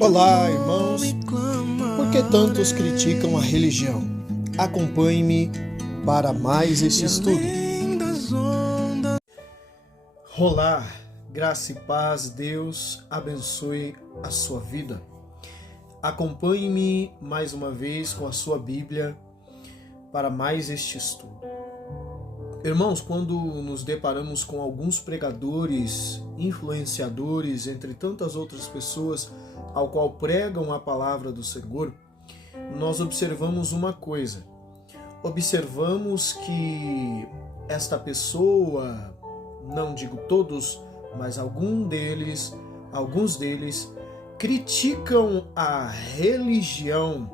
Olá, irmãos. Por que tantos criticam a religião? Acompanhe-me para mais este estudo. Olá, graça e paz, Deus abençoe a sua vida. Acompanhe-me mais uma vez com a sua Bíblia para mais este estudo. Irmãos, quando nos deparamos com alguns pregadores, influenciadores, entre tantas outras pessoas ao qual pregam a palavra do Senhor, nós observamos uma coisa. Observamos que esta pessoa, não digo todos, mas alguns deles criticam a religião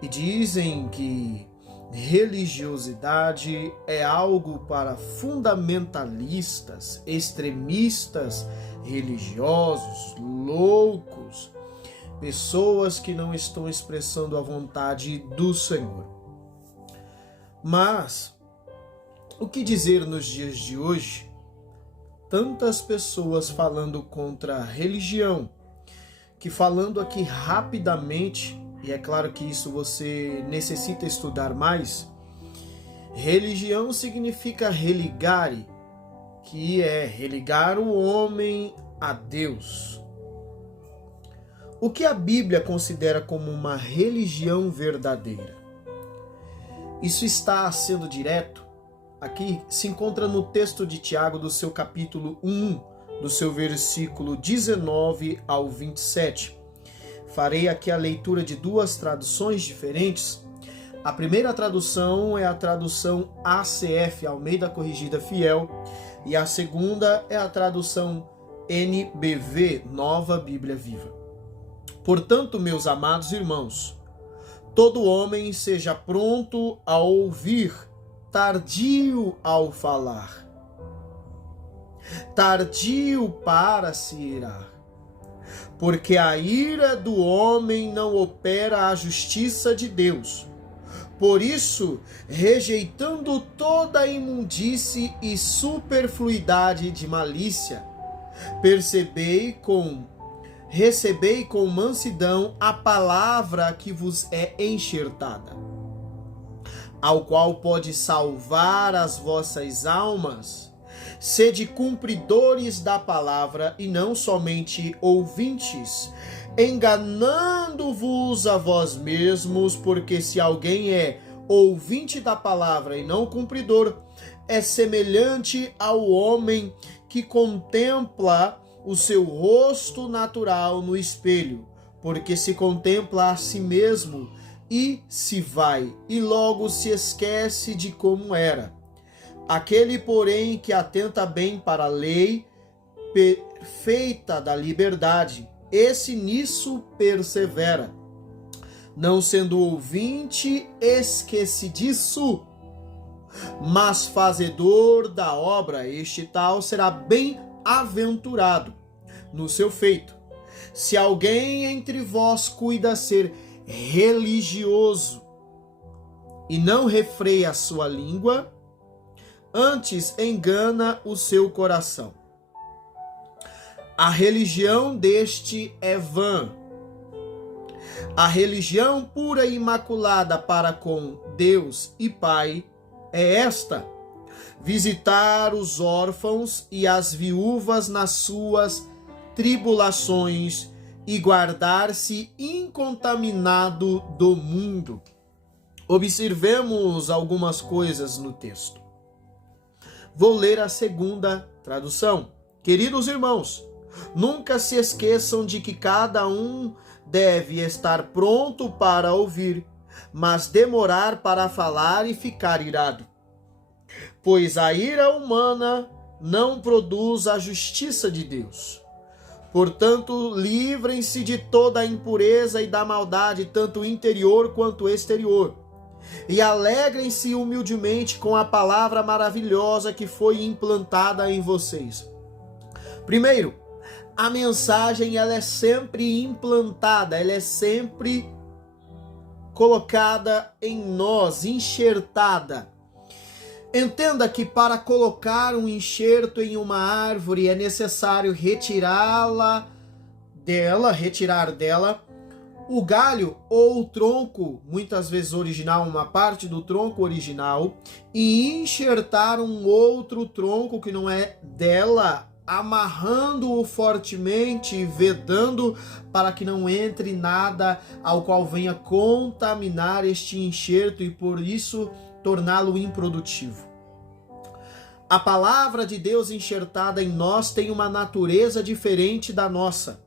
e dizem que religiosidade é algo para fundamentalistas, extremistas religiosos, loucos, pessoas que não estão expressando a vontade do Senhor. Mas, o que dizer nos dias de hoje? Tantas pessoas falando contra a religião, que falando aqui rapidamente, e é claro que isso você necessita estudar mais, religião significa religare, que é religar o homem a Deus. O que a Bíblia considera como uma religião verdadeira? Isso está sendo direto. Aqui se encontra no texto de Tiago, do seu capítulo 1, do seu versículo 19 ao 27. Farei aqui a leitura de duas traduções diferentes. A primeira tradução é a tradução ACF, Almeida Corrigida Fiel, e a segunda é a tradução NBV, Nova Bíblia Viva. Portanto, meus amados irmãos, todo homem seja pronto a ouvir, tardio ao falar, tardio para se irar. Porque a ira do homem não opera a justiça de Deus. Por isso, rejeitando toda a imundície e superfluidade de malícia, recebei com mansidão a palavra que vos é enxertada, ao qual pode salvar as vossas almas. Sede cumpridores da palavra e não somente ouvintes, enganando-vos a vós mesmos, porque se alguém é ouvinte da palavra e não cumpridor, é semelhante ao homem que contempla o seu rosto natural no espelho, porque se contempla a si mesmo e se vai, e logo se esquece de como era. Aquele, porém, que atenta bem para a lei perfeita da liberdade, esse nisso persevera. Não sendo ouvinte esquecidiço, mas fazedor da obra, este tal será bem-aventurado no seu feito. Se alguém entre vós cuida ser religioso e não refreia a sua língua, antes engana o seu coração. A religião deste é vã. A religião pura e imaculada para com Deus e Pai é esta: visitar os órfãos e as viúvas nas suas tribulações e guardar-se incontaminado do mundo. Observemos algumas coisas no texto. Vou ler a segunda tradução. Queridos irmãos, nunca se esqueçam de que cada um deve estar pronto para ouvir, mas demorar para falar e ficar irado. Pois a ira humana não produz a justiça de Deus. Portanto, livrem-se de toda a impureza e da maldade, tanto interior quanto exterior. E alegrem-se humildemente com a palavra maravilhosa que foi implantada em vocês. Primeiro, a mensagem ela é sempre implantada, ela é sempre colocada em nós, enxertada. Entenda que para colocar um enxerto em uma árvore é necessário retirá-la dela, retirar dela o galho ou o tronco, muitas vezes original, uma parte do tronco original, e enxertar um outro tronco que não é dela, amarrando-o fortemente e vedando para que não entre nada ao qual venha contaminar este enxerto e por isso torná-lo improdutivo. A palavra de Deus enxertada em nós tem uma natureza diferente da nossa.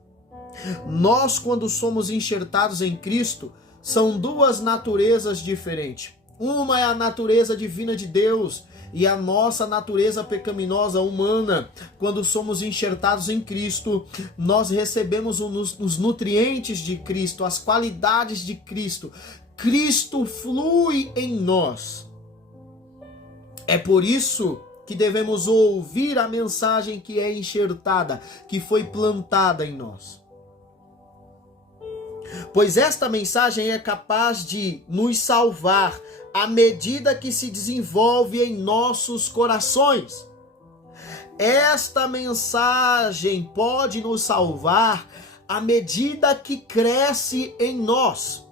Nós, quando somos enxertados em Cristo, são duas naturezas diferentes. Uma é a natureza divina de Deus e a nossa natureza pecaminosa humana. Quando somos enxertados em Cristo, nós recebemos os nutrientes de Cristo, as qualidades de Cristo. Cristo flui em nós. É por isso que devemos ouvir a mensagem que é enxertada, que foi plantada em nós. Pois esta mensagem é capaz de nos salvar à medida que se desenvolve em nossos corações. Esta mensagem pode nos salvar à medida que cresce em nós.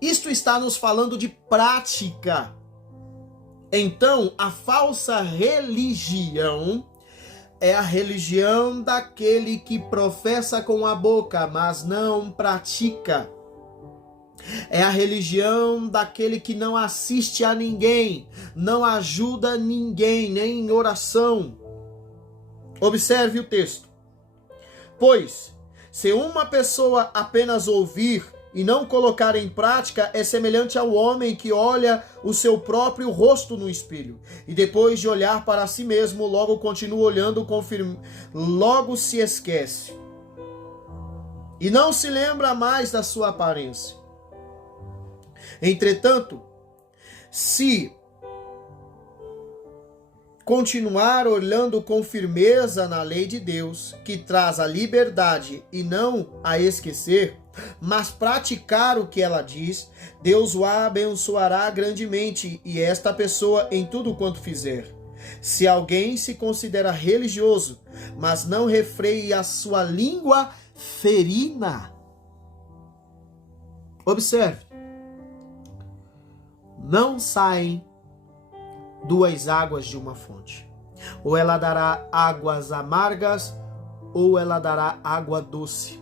Isto está nos falando de prática. Então, a falsa religião é a religião daquele que professa com a boca, mas não pratica. É a religião daquele que não assiste a ninguém, não ajuda ninguém, nem em oração. Observe o texto. Pois, se uma pessoa apenas ouvir e não colocar em prática, é semelhante ao homem que olha o seu próprio rosto no espelho e depois de olhar para si mesmo, logo continua olhando, logo se esquece e não se lembra mais da sua aparência. Entretanto, se continuar olhando com firmeza na lei de Deus, que traz a liberdade e não a esquecer, mas praticar o que ela diz, Deus o abençoará grandemente e esta pessoa em tudo quanto fizer. Se alguém se considera religioso, mas não refreia a sua língua ferina. Observe. Não saem duas águas de uma fonte. Ou ela dará águas amargas, ou ela dará água doce.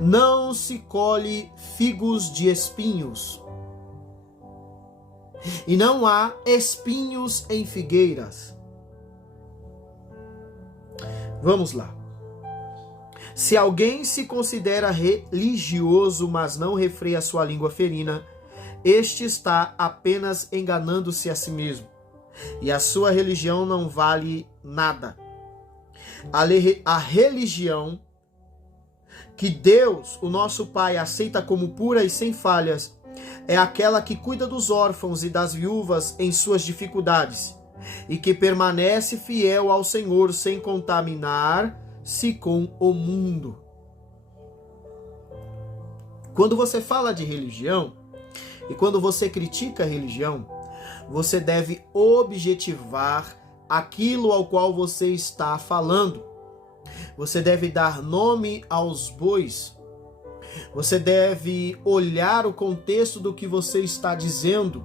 Não se colhe figos de espinhos, e não há espinhos em figueiras. Vamos lá. Se alguém se considera religioso, mas não refreia sua língua ferina, este está apenas enganando-se a si mesmo, e a sua religião não vale nada. A religião que Deus, o nosso Pai, aceita como pura e sem falhas, é aquela que cuida dos órfãos e das viúvas em suas dificuldades, e que permanece fiel ao Senhor sem contaminar-se com o mundo. Quando você fala de religião, e quando você critica a religião, você deve objetivar aquilo ao qual você está falando. Você deve dar nome aos bois. Você deve olhar o contexto do que você está dizendo.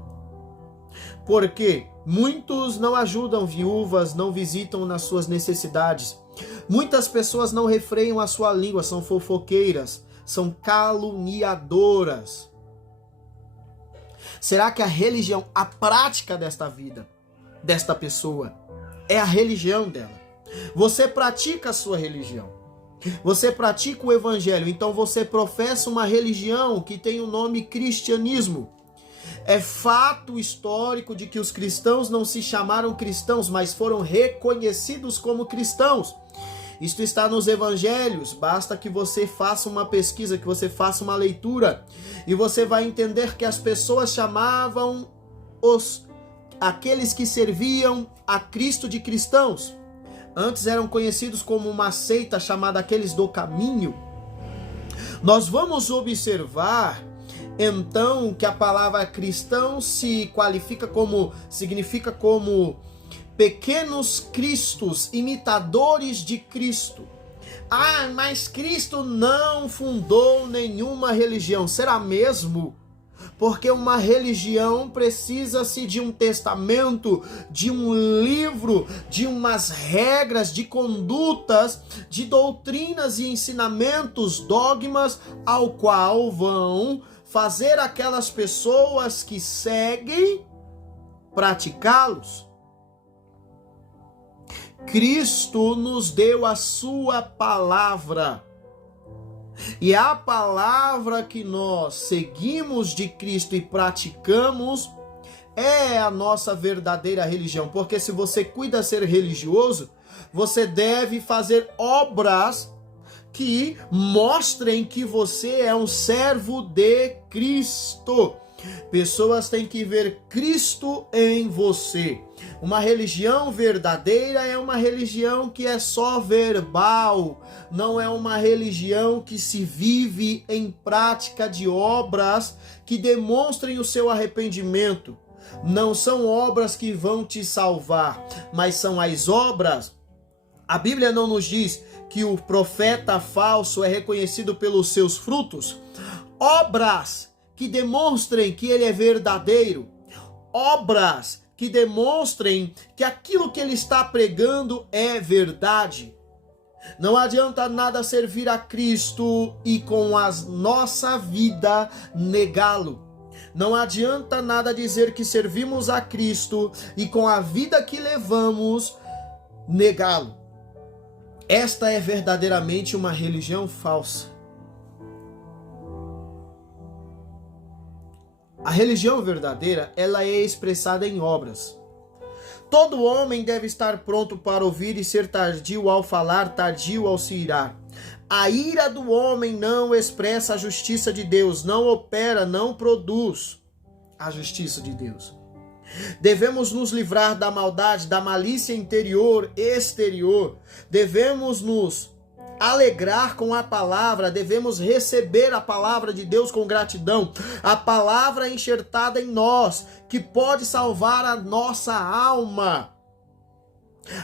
Porque muitos não ajudam viúvas, não visitam nas suas necessidades. Muitas pessoas não refreiam a sua língua, são fofoqueiras, são caluniadoras. Será que a religião, a prática desta vida, desta pessoa, é a religião dela? Você pratica a sua religião. Você pratica o evangelho. Então você professa uma religião que tem o nome cristianismo. É fato histórico de que os cristãos não se chamaram cristãos, mas foram reconhecidos como cristãos. Isto está nos evangelhos. Basta que você faça uma pesquisa, que você faça uma leitura, e você vai entender que as pessoas chamavam aqueles que serviam a Cristo de cristãos. Antes eram conhecidos como uma seita chamada aqueles do caminho. Nós vamos observar então que a palavra cristão significa como pequenos cristos, imitadores de Cristo. Ah, mas Cristo não fundou nenhuma religião. Será mesmo? Porque uma religião precisa-se de um testamento, de um livro, de umas regras, de condutas, de doutrinas e ensinamentos, dogmas, ao qual vão fazer aquelas pessoas que seguem praticá-los. Cristo nos deu a sua palavra. E a palavra que nós seguimos de Cristo e praticamos é a nossa verdadeira religião. Porque se você cuida ser religioso, você deve fazer obras que mostrem que você é um servo de Cristo. Pessoas têm que ver Cristo em você. Uma religião verdadeira é uma religião que é só verbal, não é uma religião que se vive em prática de obras que demonstrem o seu arrependimento. Não são obras que vão te salvar, mas são as obras. A Bíblia não nos diz que o profeta falso é reconhecido pelos seus frutos. Obras que demonstrem que ele é verdadeiro, obras que demonstrem que aquilo que ele está pregando é verdade. Não adianta nada servir a Cristo e com a nossa vida negá-lo. Não adianta nada dizer que servimos a Cristo e com a vida que levamos negá-lo. Esta é verdadeiramente uma religião falsa. A religião verdadeira, ela é expressada em obras. Todo homem deve estar pronto para ouvir e ser tardio ao falar, tardio ao se irar. A ira do homem não expressa a justiça de Deus, não opera, não produz a justiça de Deus. Devemos nos livrar da maldade, da malícia interior, exterior. Devemos nos alegrar com a palavra, devemos receber a palavra de Deus com gratidão, a palavra enxertada em nós, que pode salvar a nossa alma.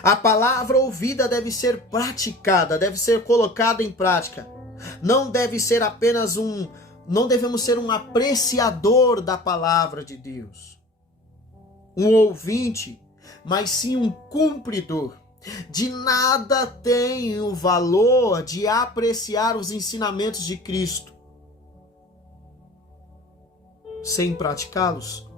A palavra ouvida deve ser praticada, deve ser colocada em prática. Não deve ser apenas não devemos ser um apreciador da palavra de Deus, um ouvinte, mas sim um cumpridor. De nada tem o valor de apreciar os ensinamentos de Cristo sem praticá-los.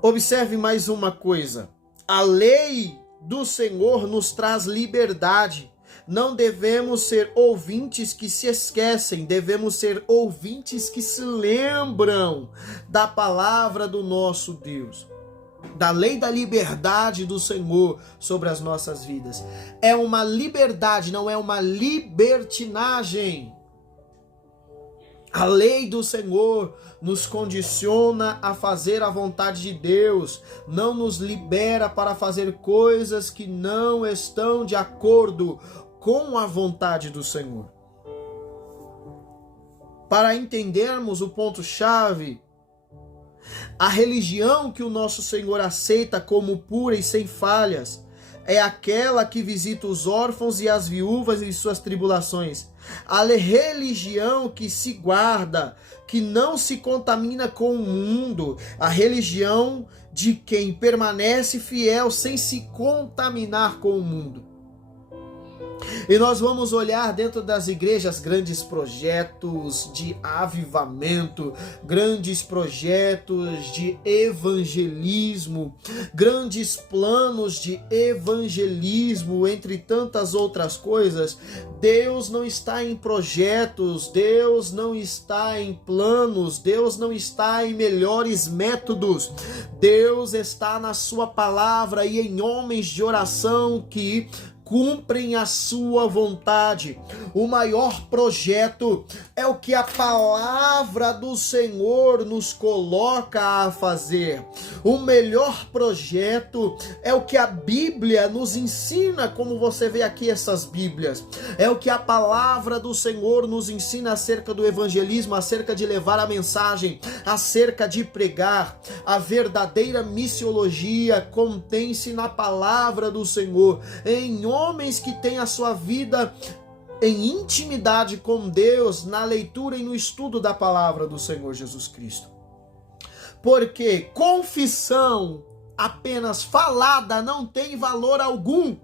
Observe mais uma coisa. A lei do Senhor nos traz liberdade. Não devemos ser ouvintes que se esquecem, devemos ser ouvintes que se lembram da palavra do nosso Deus. Da lei da liberdade do Senhor sobre as nossas vidas. É uma liberdade, não é uma libertinagem. A lei do Senhor nos condiciona a fazer a vontade de Deus, não nos libera para fazer coisas que não estão de acordo com a vontade do Senhor. Para entendermos o ponto-chave, a religião que o nosso Senhor aceita como pura e sem falhas é aquela que visita os órfãos e as viúvas em suas tribulações. A religião que se guarda, que não se contamina com o mundo. A religião de quem permanece fiel sem se contaminar com o mundo. E nós vamos olhar dentro das igrejas grandes projetos de avivamento, grandes projetos de evangelismo, grandes planos de evangelismo, entre tantas outras coisas. Deus não está em projetos, Deus não está em planos, Deus não está em melhores métodos. Deus está na sua palavra e em homens de oração que cumprem a sua vontade. O maior projeto é o que a palavra do Senhor nos coloca a fazer. O melhor projeto é o que a Bíblia nos ensina, como você vê aqui essas Bíblias. É o que a palavra do Senhor nos ensina acerca do evangelismo, acerca de levar a mensagem, acerca de pregar. A verdadeira missiologia contém-se na palavra do Senhor, em homens que têm a sua vida em intimidade com Deus, na leitura e no estudo da palavra do Senhor Jesus Cristo. Porque confissão apenas falada não tem valor algum.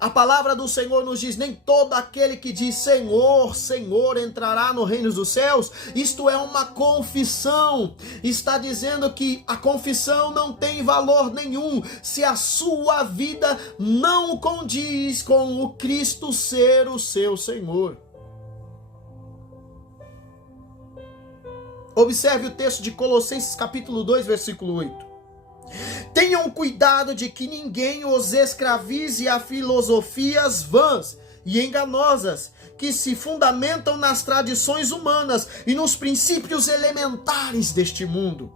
A palavra do Senhor nos diz: nem todo aquele que diz Senhor, Senhor entrará no reino dos céus. Isto é uma confissão. Está dizendo que a confissão não tem valor nenhum se a sua vida não condiz com o Cristo ser o seu Senhor. Observe o texto de Colossenses capítulo 2, versículo 8. Tenham cuidado de que ninguém os escravize a filosofias vãs e enganosas, que se fundamentam nas tradições humanas e nos princípios elementares deste mundo,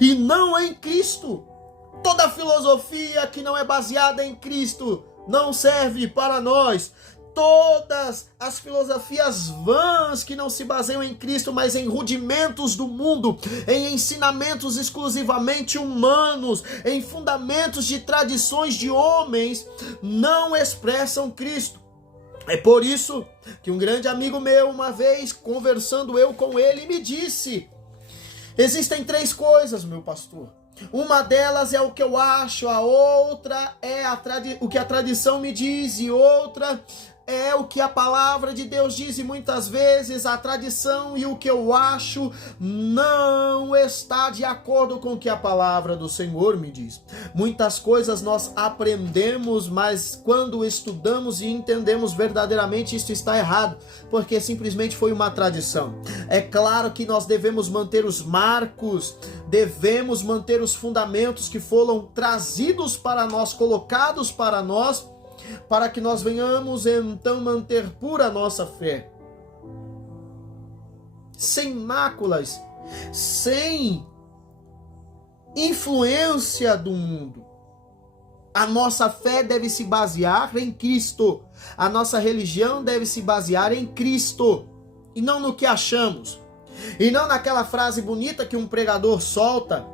e não em Cristo. Toda filosofia que não é baseada em Cristo não serve para nós. Todas as filosofias vãs que não se baseiam em Cristo, mas em rudimentos do mundo, em ensinamentos exclusivamente humanos, em fundamentos de tradições de homens, não expressam Cristo. É por isso que um grande amigo meu, uma vez, conversando eu com ele, me disse: existem 3 coisas, meu pastor. Uma delas é o que eu acho, a outra é o que a tradição me diz, e outra é o que a palavra de Deus diz. E muitas vezes a tradição e o que eu acho não está de acordo com o que a palavra do Senhor me diz. Muitas coisas nós aprendemos, mas quando estudamos e entendemos verdadeiramente, isso está errado, porque simplesmente foi uma tradição. É claro que nós devemos manter os marcos, devemos manter os fundamentos que foram trazidos para nós, colocados para nós, para que nós venhamos então manter pura a nossa fé, sem máculas, sem influência do mundo. A nossa fé deve se basear em Cristo, a nossa religião deve se basear em Cristo, e não no que achamos, e não naquela frase bonita que um pregador solta,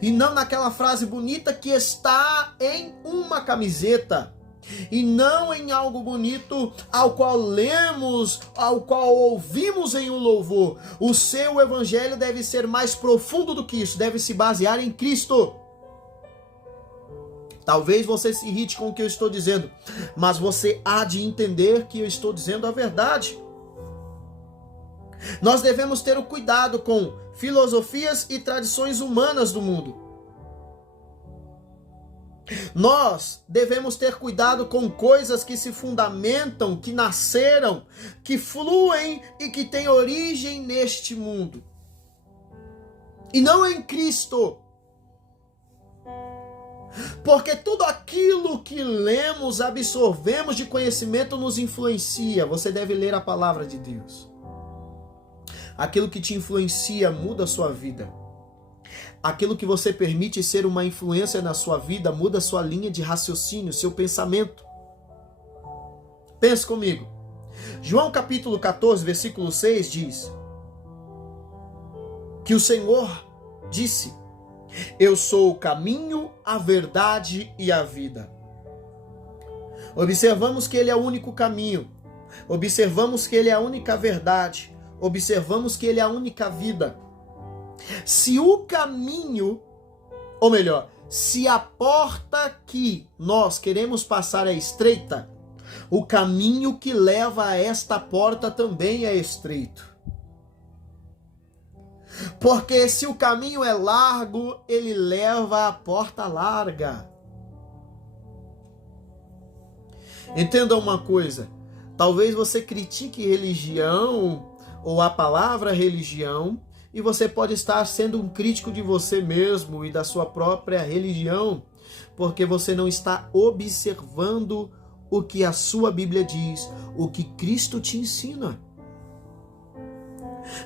e não naquela frase bonita que está em uma camiseta, e não em algo bonito ao qual lemos, ao qual ouvimos em um louvor. O seu evangelho deve ser mais profundo do que isso, deve se basear em Cristo. Talvez você se irrite com o que eu estou dizendo, mas você há de entender que eu estou dizendo a verdade. Nós devemos ter o cuidado com filosofias e tradições humanas do mundo. Nós devemos ter cuidado com coisas que se fundamentam, que nasceram, que fluem e que têm origem neste mundo, e não em Cristo. Porque tudo aquilo que lemos, absorvemos de conhecimento nos influencia. Você deve ler a palavra de Deus. Aquilo que te influencia muda a sua vida. Aquilo que você permite ser uma influência na sua vida muda a sua linha de raciocínio, seu pensamento. Pense comigo. João capítulo 14, versículo 6 diz que o Senhor disse: eu sou o caminho, a verdade e a vida. Observamos que Ele é o único caminho. Observamos que Ele é a única verdade. Observamos que Ele é a única vida. Se o caminho, ou melhor, se a porta que nós queremos passar é estreita, o caminho que leva a esta porta também é estreito. Porque se o caminho é largo, ele leva à porta larga. Entenda uma coisa, talvez você critique religião ou a palavra religião, e você pode estar sendo um crítico de você mesmo e da sua própria religião, porque você não está observando o que a sua Bíblia diz, o que Cristo te ensina.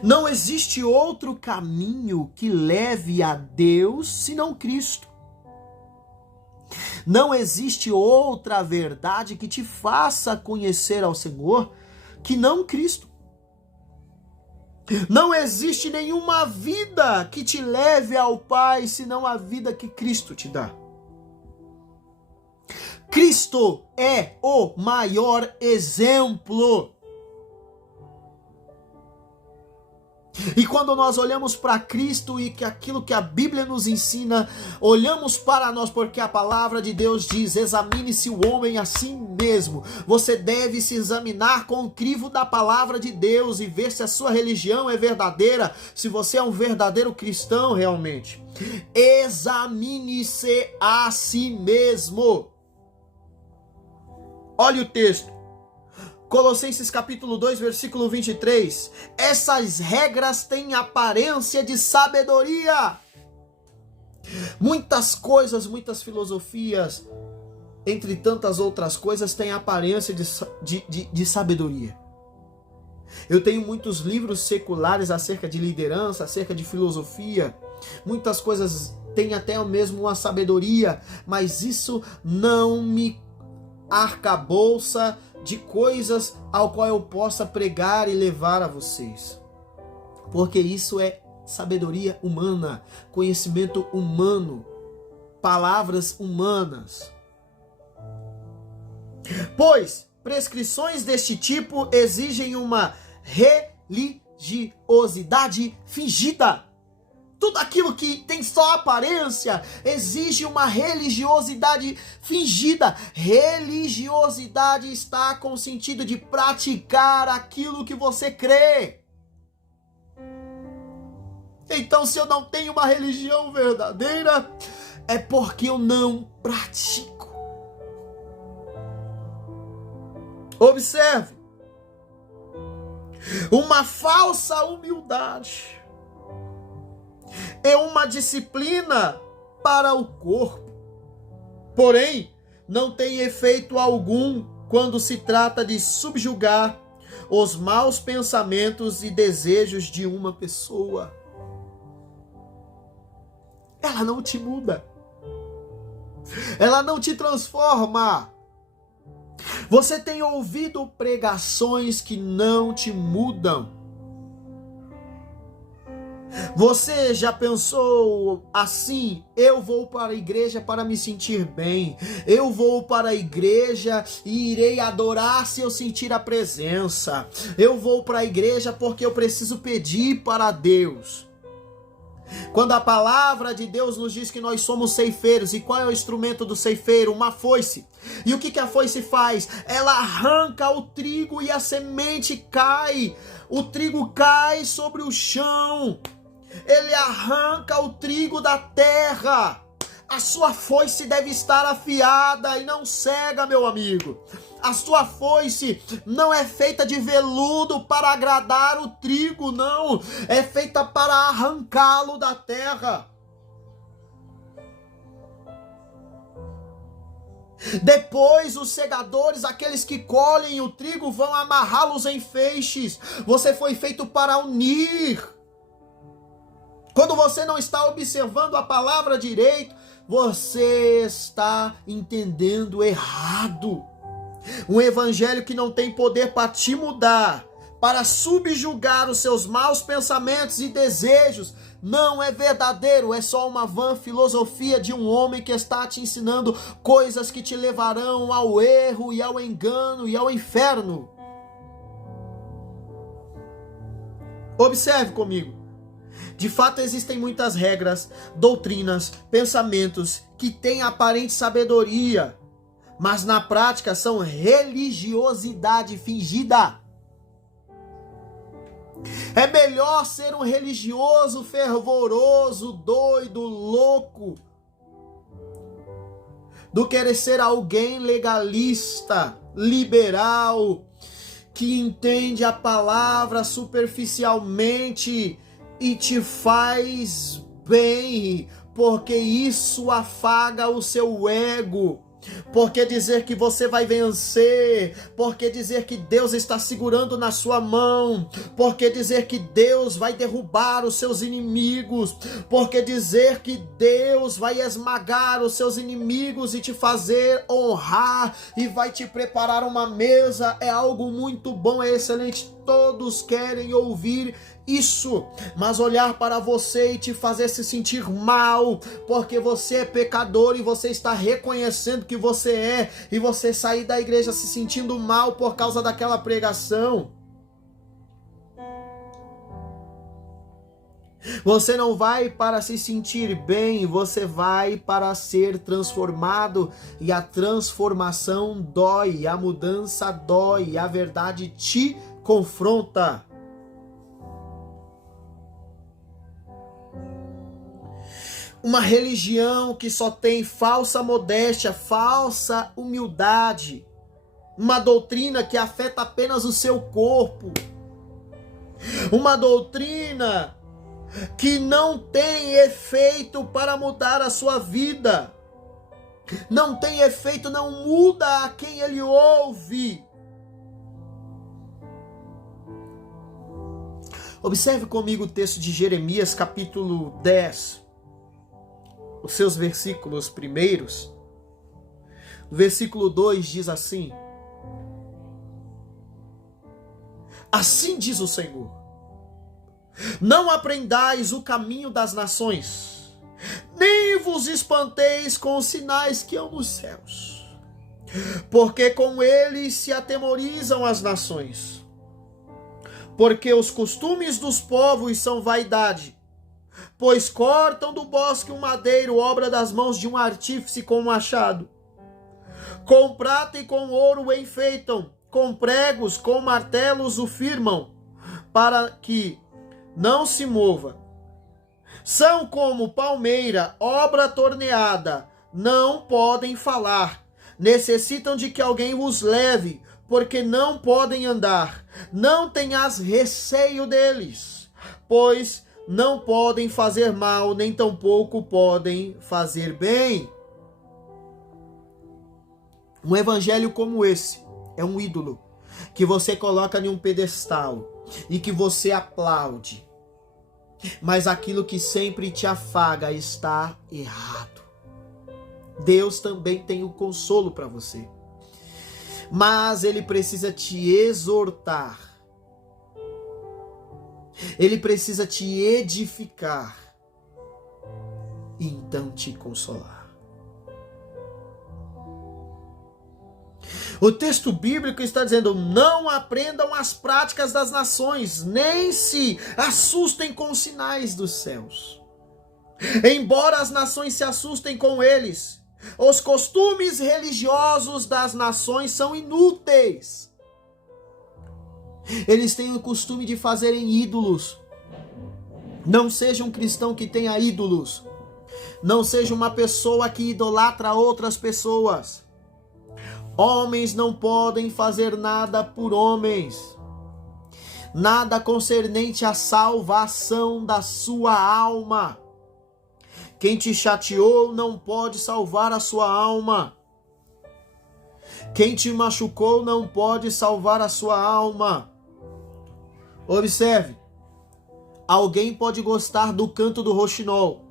Não existe outro caminho que leve a Deus senão Cristo. Não existe outra verdade que te faça conhecer ao Senhor que não Cristo. Não existe nenhuma vida que te leve ao Pai senão a vida que Cristo te dá. Cristo é o maior exemplo. E quando nós olhamos para Cristo e que aquilo que a Bíblia nos ensina, olhamos para nós, porque a palavra de Deus diz: examine-se o homem a si mesmo. Você deve se examinar com o crivo da palavra de Deus e ver se a sua religião é verdadeira, se você é um verdadeiro cristão realmente. Examine-se a si mesmo. Olha o texto. Colossenses capítulo 2, versículo 23. Essas regras têm aparência de sabedoria. Muitas coisas, muitas filosofias, entre tantas outras coisas, têm aparência de sabedoria. Eu tenho muitos livros seculares acerca de liderança, acerca de filosofia. Muitas coisas têm até mesmo uma sabedoria, mas isso não me arcabouça de coisas ao qual eu possa pregar e levar a vocês. Porque isso é sabedoria humana, conhecimento humano, palavras humanas. Pois prescrições deste tipo exigem uma religiosidade fingida. Tudo aquilo que tem só aparência exige uma religiosidade fingida. Religiosidade está com o sentido de praticar aquilo que você crê. Então, se eu não tenho uma religião verdadeira, é porque eu não pratico. Observe. Uma falsa humildade é uma disciplina para o corpo, porém não tem efeito algum quando se trata de subjugar os maus pensamentos e desejos de uma pessoa. Ela não te muda, ela não te transforma. Você tem ouvido pregações que não te mudam. Você já pensou assim: eu vou para a igreja para me sentir bem, eu vou para a igreja e irei adorar se eu sentir a presença, eu vou para a igreja porque eu preciso pedir para Deus. Quando a palavra de Deus nos diz que nós somos ceifeiros, e qual é o instrumento do ceifeiro? Uma foice. E o que a foice faz? Ela arranca o trigo e a semente cai. O trigo cai sobre o chão. Ele arranca o trigo da terra. A sua foice deve estar afiada e não cega, meu amigo. A sua foice não é feita de veludo para agradar o trigo, não. É feita para arrancá-lo da terra. Depois os segadores, aqueles que colhem o trigo, vão amarrá-los em feixes. Você foi feito para unir. Quando você não está observando a palavra direito, você está entendendo errado. Um evangelho que não tem poder para te mudar, para subjugar os seus maus pensamentos e desejos, não é verdadeiro, é só uma vã filosofia de um homem que está te ensinando coisas que te levarão ao erro e ao engano e ao inferno. Observe comigo. De fato, existem muitas regras, doutrinas, pensamentos que têm aparente sabedoria, mas na prática são religiosidade fingida. É melhor ser um religioso fervoroso, doido, louco, do que ser alguém legalista, liberal, que entende a palavra superficialmente e te faz bem, porque isso afaga o seu ego. Porque dizer que você vai vencer, porque dizer que Deus está segurando na sua mão, porque dizer que Deus vai derrubar os seus inimigos, porque dizer que Deus vai esmagar os seus inimigos e te fazer honrar e vai te preparar uma mesa, é algo muito bom, é excelente, todos querem ouvir isso, mas olhar para você e te fazer se sentir mal, porque você é pecador e você está reconhecendo que você é, e você sair da igreja se sentindo mal por causa daquela pregação. Você não vai para se sentir bem, você vai para ser transformado, e a transformação dói, a mudança dói, a verdade te confronta. Uma religião que só tem falsa modéstia, falsa humildade, uma doutrina que afeta apenas o seu corpo, uma doutrina que não tem efeito para mudar a sua vida, não tem efeito, não muda a quem ele ouve. Observe comigo o texto de Jeremias, capítulo 10, os seus versículos primeiros. O versículo 2 diz assim: assim diz o Senhor: não aprendais o caminho das nações, nem vos espanteis com os sinais que há nos céus, porque com eles se atemorizam as nações. Porque os costumes dos povos são vaidade, pois cortam do bosque um madeiro, obra das mãos de um artífice com um machado. Com prata e com ouro o enfeitam, com pregos, com martelos o firmam, para que não se mova. São como palmeira, obra torneada, não podem falar. Necessitam de que alguém os leve, porque não podem andar. Não tenhas receio deles, pois não podem fazer mal, nem tampouco podem fazer bem. Um evangelho como esse é um ídolo que você coloca em um pedestal e que você aplaude, mas aquilo que sempre te afaga está errado. Deus também tem o consolo para você, mas Ele precisa te exortar, Ele precisa te edificar e então te consolar. O texto bíblico está dizendo: não aprendam as práticas das nações, nem se assustem com os sinais dos céus. Embora as nações se assustem com eles, os costumes religiosos das nações são inúteis. Eles têm o costume de fazerem ídolos. Não seja um cristão que tenha ídolos. Não seja uma pessoa que idolatra outras pessoas. Homens não podem fazer nada por homens, nada concernente à salvação da sua alma. Quem te chateou não pode salvar a sua alma. Quem te machucou não pode salvar a sua alma. Observe, alguém pode gostar do canto do rouxinol,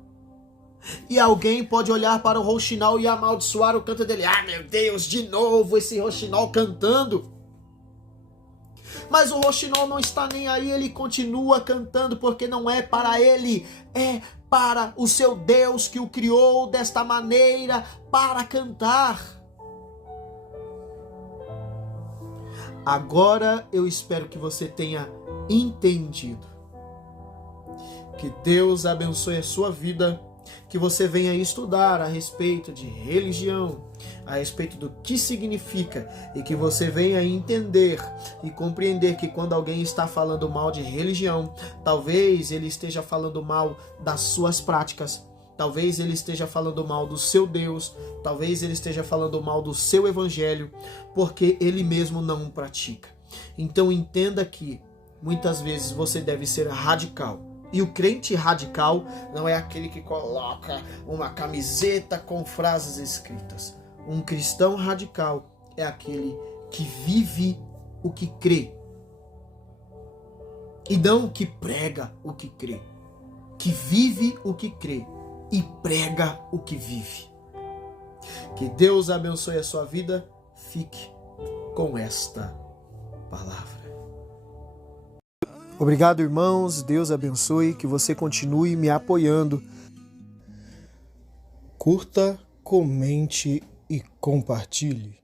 e alguém pode olhar para o rouxinol e amaldiçoar o canto dele. Ah, meu Deus, de novo esse rouxinol cantando. Mas o rouxinol não está nem aí, ele continua cantando, porque não é para ele, é para o seu Deus que o criou desta maneira para cantar. Agora eu espero que você tenha entendido. Que Deus abençoe a sua vida. Que você venha estudar a respeito de religião, a respeito do que significa, e que você venha entender e compreender que quando alguém está falando mal de religião, talvez ele esteja falando mal das suas práticas, talvez ele esteja falando mal do seu Deus, talvez ele esteja falando mal do seu evangelho, porque ele mesmo não o pratica. Então entenda que muitas vezes você deve ser radical. E o crente radical não é aquele que coloca uma camiseta com frases escritas. Um cristão radical é aquele que vive o que crê. E não que prega o que crê. Que vive o que crê e prega o que vive. Que Deus abençoe a sua vida. Fique com esta palavra. Obrigado, irmãos. Deus abençoe, que você continue me apoiando. Curta, comente e compartilhe.